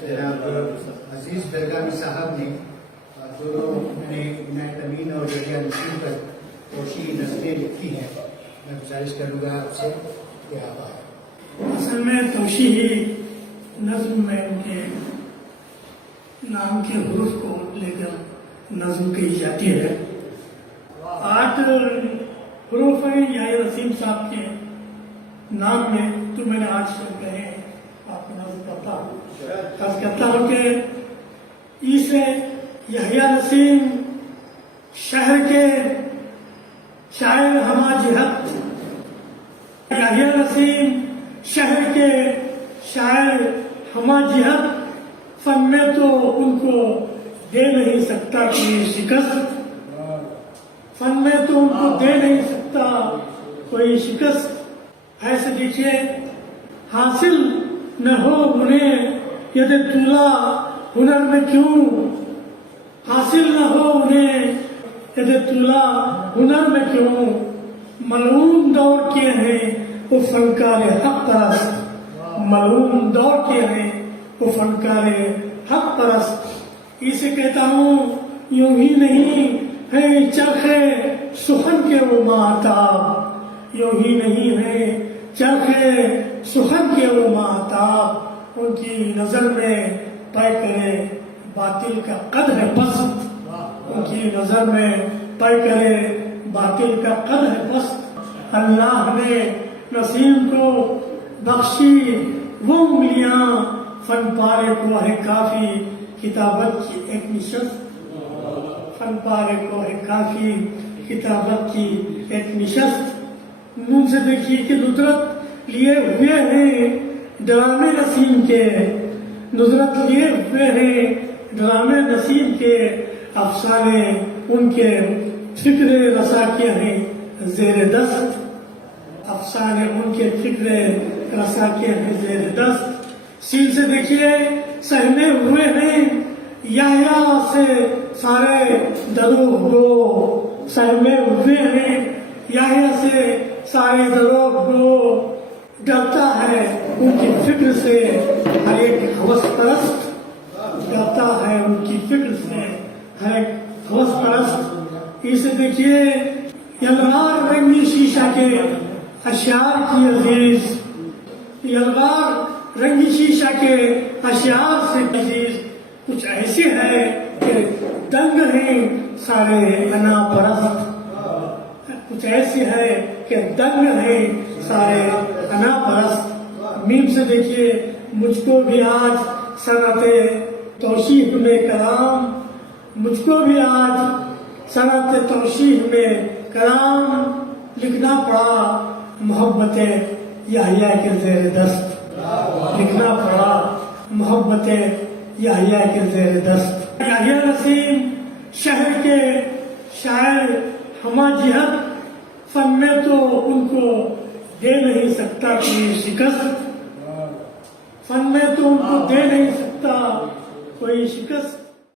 جناب عزیز درگامی صاحب نے دونوں نے عنایت امین اور رضیہ نسیم پر توشیحی نظمیں لکھی ہیں. میں گزارش کروں گا آپ سے کہ آپ آئیں. اصل میں توشیحی نظم میں ان کے نام کے حروف کو لے کر نظم کہی جاتی ہے. 8 حروف ہیں یحییٰ نسیم صاحب کے نام میں، تو میں نے آج سے کہے آپ کو نظم کرتا ہوں. عرض کرتا ہوں کہ ای سے یحییٰ نسیم شہر کے شاعر ہما جہت، یحییٰ نسیم شہر کے شاعر ہما جہت، فن میں تو ان کو دے نہیں سکتا کوئی شکست، فن میں تو ان کو دے نہیں سکتا کوئی شکست. ایسے دیکھیے حاصل نہ ہو انہیں ید طولہ ہنر میں کیوں، حاصل نہ ہو انہیں ید طولہ ہنر میں کیوں، ملعون دور کے ہیں وہ فنکار حق پرست، ملعون دور کے ہیں وہ فنکار حق پرست. اسے کہتا ہوں یوں ہی نہیں ہے چرخے سخن کے وہ ماہتاب، یوں ہی نہیں ہے چرخے سخن کے وہ ماہتاب، ان کی نظر میں پیکرے باطل کا قد ہے پست، ان کی نظر میں پیکرے باطل کا قد ہے پست. اللہ نے نسیم کو بخشی وہ انگلیاں، فن پارے کو ہے کافی کتابت کی ایک نشست، فن پارے کو ہے کافی کتابت کی ایک نشست. منہ سے دیکھیے کہ نصرت لیے ہوئے ہیں ڈرامے نسیم کے، نصرت لیے ہوئے ہیں ڈرامے نسیم کے، افسانے ان کے فکر رسا کے ہیں زیر دست، افسانے ان کے فکر رسا کے ہیں زیر دست. سین سے دیکھیے سہمے ہوئے ہیں یحییٰ سے سارے دروغ گو، سہمے ہوئے ہیں یحییٰ سے سارے دروغ گو، ڈرتا ہے ان کی فکر سے ہر ایک ہوس پرست، ڈرتا ہے ان کی فکر سے ہر ایک ہوس پرست. اسے دیکھیے یلغار رنگی شیشہ کے اشعار کی عزیز، یلغار رنگی شیشہ کے اشعار سے عزیز، کچھ ایسے ہے کہ دنگ ہیں سارے انا پرست، کچھ ایسے ہے کہ دنگ ہیں سارے انا پرست. میم سے دیکھیے مجھ کو بھی آج صنعت توشیح میں کلام، مجھ کو بھی آج صنعت توشیح میں کلام لکھنا پڑا محبت یحییٰ کے زیر دست، لکھنا پڑا محبت یحییٰ کے زیر دست. یحییٰ نسیم شہر کے شاعر ہما جہت، فن میں تو ان کو دے نہیں سکتا کوئی شکست، فن میں تو ان کو دے نہیں سکتا کوئی شکست.